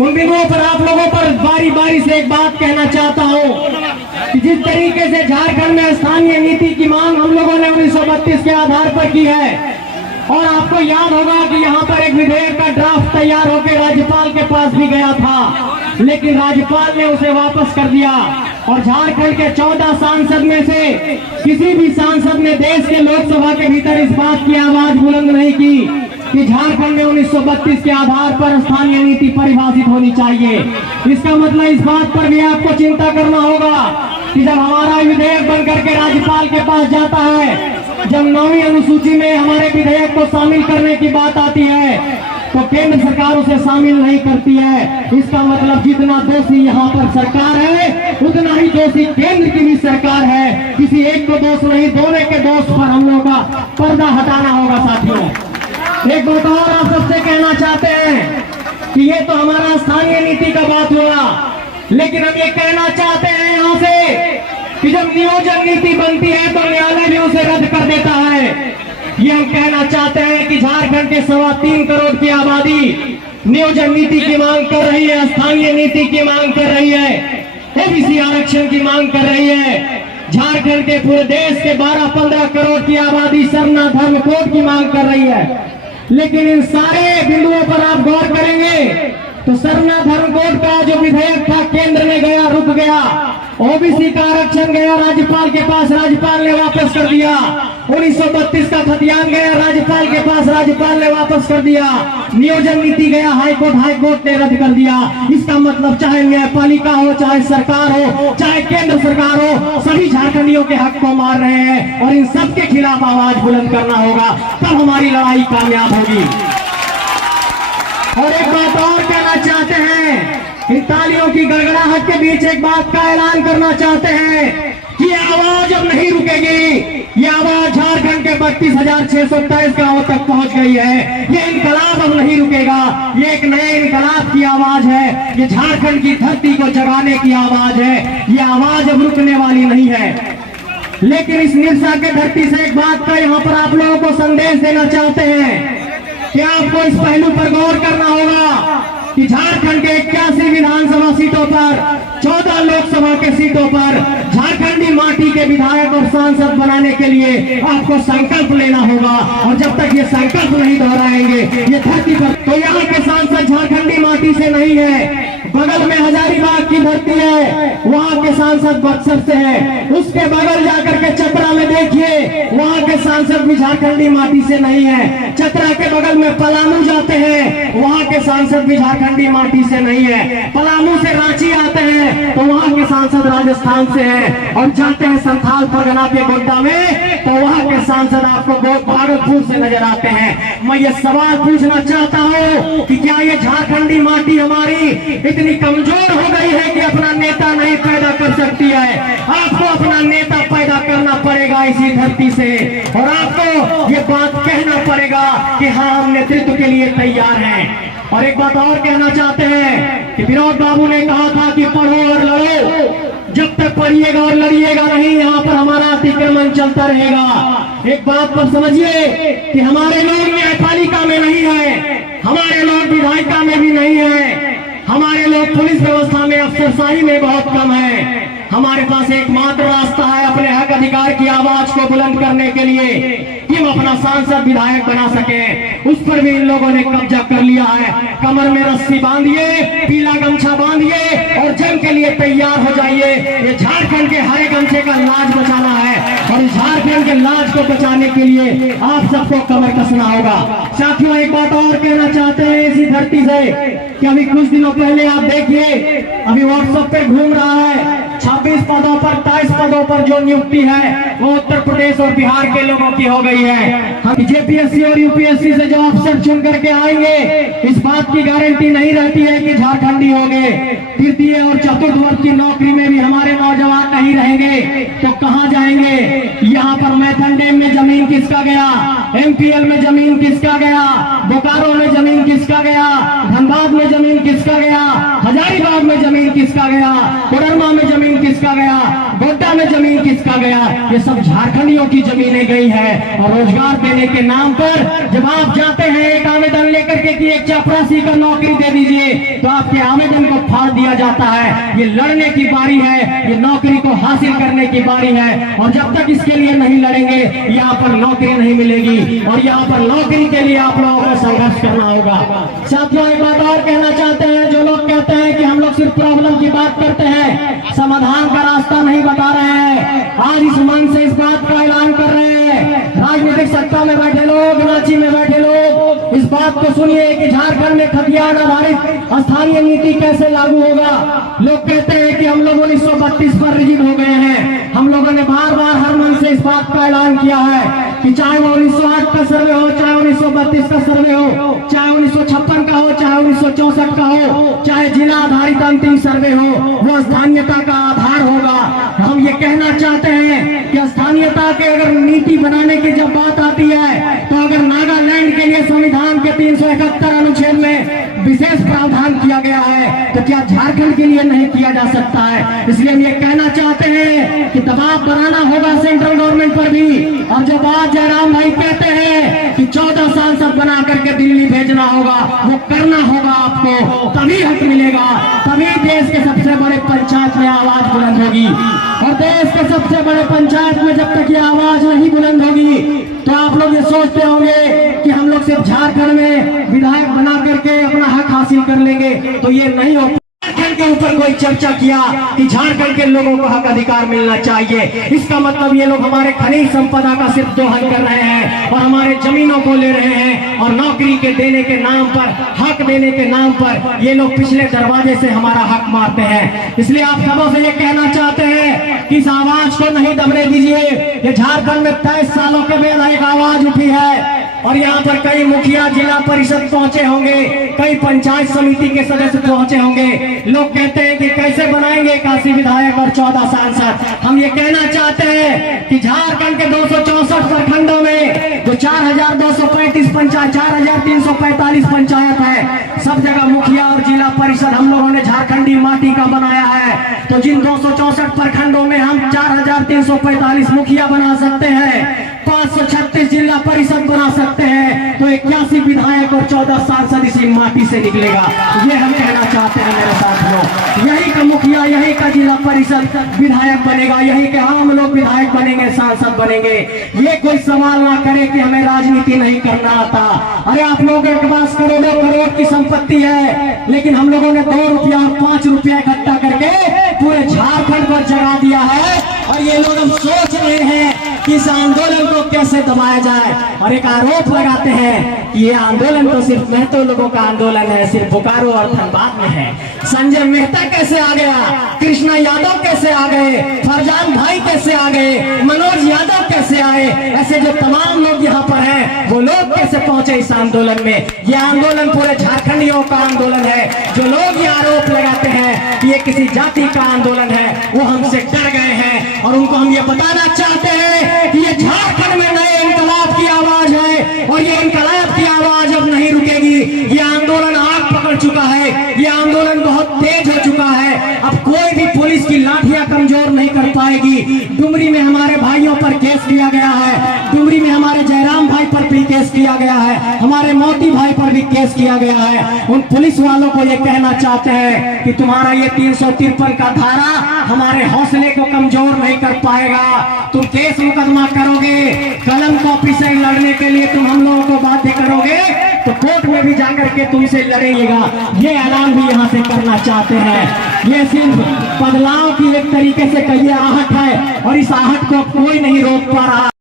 उन बिंदुओं पर आप लोगों पर बारी बारी से एक बात कहना चाहता हूं कि जिस तरीके से झारखंड में स्थानीय नीति की मांग हम लोगों ने 1932 के आधार पर की है, और आपको याद होगा कि यहाँ पर एक विधेयक का ड्राफ्ट तैयार होकर राज्यपाल के पास भी गया था, लेकिन राज्यपाल ने उसे वापस कर दिया। और झारखंड के 14 सांसद में से किसी भी सांसद ने देश के लोकसभा के भीतर इस बात की आवाज बुलंद नहीं की कि झारखंड में 1932 के आधार पर स्थानीय नीति परिभाषित होनी चाहिए। इसका मतलब इस बात पर भी आपको चिंता करना होगा कि जब हमारा विधेयक बनकर के राज्यपाल के पास जाता है, जब 9वीं अनुसूची में हमारे विधेयक को शामिल करने की बात आती है, तो केंद्र सरकार उसे शामिल नहीं करती है। इसका मतलब जितना दोषी यहाँ पर सरकार है, उतना ही दोषी केंद्र की भी सरकार है। किसी एक को दोष नहीं, दोनों के दोष पर हम लोगों का पर्दा हटाना होगा। साथियों, एक बात और आप सबसे कहना चाहते हैं कि ये तो हमारा स्थानीय नीति का बात हुआ, लेकिन हम ये कहना चाहते हैं यहाँ से कि जब नियोजन नीति बनती है तो न्यायालय भी उसे रद्द कर देता है। ये हम कहना चाहते हैं कि झारखंड के 3.25 करोड़ की आबादी नियोजन नीति की मांग कर रही है, स्थानीय नीति की मांग कर रही है, ओबीसी आरक्षण की मांग कर रही है। झारखंड के पूरे देश के 12-15 करोड़ की आबादी सरना धर्म कोड की मांग कर रही है। लेकिन इन सारे बिंदुओं पर आप गौर करेंगे तो सरना धर्म कोड का जो विधेयक था केंद्र में गया, रुक गया। ओबीसी का आरक्षण गया राज्यपाल के पास, राज्यपाल ने वापस कर दिया। 1932 का खतियान गया राज्यपाल के पास, राज्यपाल ने वापस कर दिया। नियोजन नीति गया हाईकोर्ट ने रद्द कर दिया। इसका मतलब चाहे न्यायपालिका हो, चाहे सरकार हो, चाहे केंद्र सरकार हो, सभी झारखंडियों के हक को मार रहे हैं, और इन सबके खिलाफ आवाज बुलंद करना होगा, तब हमारी लड़ाई कामयाब होगी। और एक बात और कहना चाहते हैं, इन तालियों की गड़गड़ाहट के बीच एक बात का ऐलान करना चाहते हैं कि आवाज अब नहीं रुकेगी। ये आवाज झारखंड के 32,623 गांवों तक पहुंच गई है। ये इनकलाब अब नहीं रुकेगा। ये एक नए इनकलाब की आवाज है। ये झारखंड की धरती को जगाने की आवाज है। ये आवाज अब रुकने वाली नहीं है। लेकिन इस निरसा के धरती से एक बात का यहाँ पर आप लोगों को संदेश देना चाहते हैं कि आपको इस पहलू पर गौर करना होगा कि झारखंड के 81 विधानसभा सीटों पर, 14 लोकसभा के सीटों पर झारखंडी माटी के विधायक और सांसद बनाने के लिए आपको संकल्प लेना होगा। और जब तक ये संकल्प नहीं दोहराएंगे ये धरती पर, तो यहाँ के सांसद झारखंडी माटी से नहीं है। बगल में हजारीबाग की धरती है, वहाँ के सांसद बक्सर से है। उसके बगल जाकर के चतरा में देखिए, वहाँ के सांसद भी झारखंडी माटी से नहीं है। चतरा के बगल में पलामू जाते हैं, वहाँ के सांसद भी झारखंडी माटी से नहीं है। पलामू से रांची आते हैं तो वहाँ के सांसद राजस्थान से हैं, और जाते हैं संथाल परगना के गोड्डा में तो वहाँ के सांसद आपको भागलपुर से नजर आते हैं। मैं ये सवाल पूछना चाहता हूँ कि क्या ये झारखंडी माटी हमारी इतनी कमजोर हो गई है कि अपना नेता नहीं पैदा कर सकती है? आपको अपना नेता पैदा करना पड़ेगा इसी धरती से, और आपको ये बात कहना पड़ेगा कि हाँ, हम नेतृत्व के लिए तैयार हैं। और एक बात और कहना चाहते हैं कि विनोद बाबू ने कहा था कि पढ़ो और लड़ो। जब तक पढ़िएगा और लड़िएगा नहीं, यहाँ पर हमारा अतिक्रमण चलता रहेगा। एक बात पर समझिए कि हमारे लोग न्यायपालिका में नहीं है, हमारे लोग विधायिका में भी नहीं है, हमारे लोग पुलिस व्यवस्था में, अफसरशाही में बहुत कम है। हमारे पास एकमात्र रास्ता है अपने हक अधिकार की आवाज को बुलंद करने के लिए कि हम अपना सांसद विधायक बना सके। उस पर भी इन लोगों ने कब्जा कर लिया है। कमर में रस्सी बांधिए, पीला गमछा बांधिए और जंग के लिए तैयार हो जाइए। ये झारखंड के हरे गमछे का लाज बचाना है, और झारखंड के लाज को बचाने के लिए आप सबको कमर कसना होगा। साथियों, एक बात और कहना चाहते हैं इसी धरती से कि अभी कुछ दिनों पहले आप देखिए, अभी व्हाट्सएप पे घूम रहा है 26 पदों पर 23 पदों पर जो नियुक्ति है वो उत्तर प्रदेश और बिहार के लोगों की हो गई है। हम जेपीएससी और यूपीएससी से जो अफसर चुन करके आएंगे, इस बात की गारंटी नहीं रहती है कि झारखंडी होंगे। तृतीय और चतुर्थ वर्ग की नौकरी में भी हमारे नौजवान नहीं रहेंगे तो कहाँ जाएंगे? यहाँ पर मैथन डैम में जमीन किसका गया, एमपीएल में जमीन किसका गया, बोकारो में जमीन किसका गया, धनबाद में जमीन किसका गया, हजारीबाग में जमीन किसका गया, कोडरमा में जमीन किसका गया, गोड्डा में जमीन किसका गया? ये सब झारखंडियों की जमीनें गई है। और रोजगार देने के नाम पर जब आप जाते हैं एक आवेदन लेकर के कि एक चपरासी का नौकरी दे दीजिए, तो आपके आवेदन को फाड़ दिया जाता है। ये लड़ने की बारी है, ये नौकरी को हासिल करने की बारी है। और जब तक इसके लिए नहीं लड़ेंगे यहाँ पर नौकरी नहीं मिलेगी, और यहाँ पर नौकरी के लिए आप लोगों को संघर्ष करना होगा। साथियों, एक बात और कहना चाहते हैं, जो लोग कहते हैं कि हम लोग सिर्फ प्रॉब्लम की बात करते हैं, समाधान का रास्ता नहीं बता रहे हैं, आज इस मंच से इस बात का ऐलान कर रहे हैं। राजनीतिक सत्ता में बैठे लोग, रांची में बैठे लोग, इस बात को सुनिए कि झारखंड में खतियान आधारित स्थानीय नीति कैसे लागू होगा। लोग कहते हैं कि हम लोग 1932 पर रिजिड हो गए हैं। हम लोगों ने बार बार हर मंच से इस बात का ऐलान किया है कि चाहे वो 1908 का सर्वे हो, चाहे 1932 का सर्वे हो, चाहे 1956 का हो, चाहे 1964 का हो, चाहे जिला आधारित अंतिम सर्वे हो, वो स्थानीयता का आधार होगा। हम ये कहना चाहते हैं कि स्थानीयता के अगर नीति बनाने की जब बात आती है, तो अगर नागालैंड के लिए संविधान के 371 अनुच्छेद में विशेष प्रावधान किया गया है, तो क्या झारखंड के लिए नहीं किया जा सकता है? इसलिए हम ये कहना चाहते हैं कि दबाव बनाना होगा सेंट्रल गवर्नमेंट पर भी। और जब आज जयराम भाई कहते हैं कि 14 सांसद बना करके दिल्ली भेजना होगा, वो करना होगा आपको, तभी हक मिलेगा, तभी देश के सबसे बड़े पंचायत में आवाज बुलंद होगी। और देश के सबसे बड़े पंचायत में जब तक ये आवाज नहीं बुलंद होगी, तो आप लोग ये सोचते होंगे कि हम लोग सिर्फ झारखंड में विधायक बना करके अपना हक हासिल कर लेंगे, तो ये नहीं हो। झारखंड के ऊपर कोई चर्चा किया कि झारखंड के लोगों को हक अधिकार मिलना चाहिए, इसका मतलब ये लोग हमारे खनिज संपदा का सिर्फ दोहन कर रहे हैं और हमारे जमीनों को ले रहे हैं, और नौकरी के देने के नाम पर, हक देने के नाम पर ये लोग पिछले दरवाजे से हमारा हक मारते हैं। इसलिए आप सबों से ये कहना चाहते हैं कि इस आवाज को नहीं दबने दीजिए। ये झारखंड में 23 सालों के बाद एक आवाज उठी है, और यहाँ पर कई मुखिया, जिला परिषद पहुंचे होंगे, कई पंचायत समिति के सदस्य पहुंचे होंगे। लोग कहते हैं कि कैसे बनाएंगे 81 विधायक और 14 सांसद। हम ये कहना चाहते हैं कि झारखंड के 264 प्रखंडों में जो 4235 पंचायत, 4345 पंचायत है, सब जगह मुखिया और जिला परिषद हम लोगों ने झारखंडी माटी का बनाया है। तो जिन 264 प्रखंडों में हम 4345 मुखिया बना सकते हैं, 536 जिला परिषद बना सकते हैं, तो 81 विधायक और 14 सांसद इसी माटी से निकलेगा। ये हम कहना चाहते हैं मेरे साथियों। यही का मुखिया, यही का जिला परिषद विधायक बनेगा, यही के हम लोग विधायक बनेंगे, सांसद बनेंगे। ये कोई सवाल ना करे कि हमें राजनीति नहीं करना आता। अरे आप लोगों के पास करोड़ों करोड़ की संपत्ति है, लेकिन हम लोगों ने 2 रुपया और 5 रुपया इकट्ठा करके पूरे झारखंड पर जगा दिया है। और ये लोग हम सोच रहे हैं कि इस आंदोलन को कैसे दबाया जाए, और एक आरोप लगाते हैं कि ये आंदोलन तो सिर्फ महतो लोगों का आंदोलन है, सिर्फ बोकारो और धनबाद में है। संजय मेहता कैसे आ गया, कृष्णा यादव कैसे आ गए, फरजान भाई कैसे आ गए, मनोज यादव कैसे आए, ऐसे जो तमाम लोग यहाँ पर हैं, वो लोग कैसे पहुंचे इस आंदोलन में? ये आंदोलन पूरे झारखंडियों का आंदोलन है। जो लोग ये आरोप लगाते हैं कि ये किसी जाति का आंदोलन है, वो हमसे डर गए हैं, और उनको हम ये बताना चाहते हैं कि ये झारखंड में नए इंकलाब की आवाज है, और ये इंकलाब की आवाज अब नहीं रुकेगी। ये आंदोलन आग पकड़ चुका है, ये आंदोलन बहुत तेज हो चुका है। अब कोई भी पुलिस की लाठियां कमजोर नहीं कर पाएगी। डुमरी में हमारे भाइयों पर केस किया गया है, डुमरी में हमारे जयराम भाई पर भी केस किया गया है, हमारे मोती भाई पर भी केस किया गया है। उन पुलिस वालों को ये कहना चाहते हैं कि तुम्हारा ये 353 का धारा हमारे हौसले को कमजोर नहीं कर पाएगा। तुम केस मुकदमा करोगे, कलम कॉपी से लड़ने के लिए तुम हम लोगों को बाध्य करोगे, तो कोर्ट में भी जाकर के तुमसे लड़ेगा। ये ऐलान भी यहाँ से करना चाहते हैं। ये सिर्फ बदलाव की एक तरीके से कहिए आहट है, और इस आहट को कोई नहीं रोक पा रहा।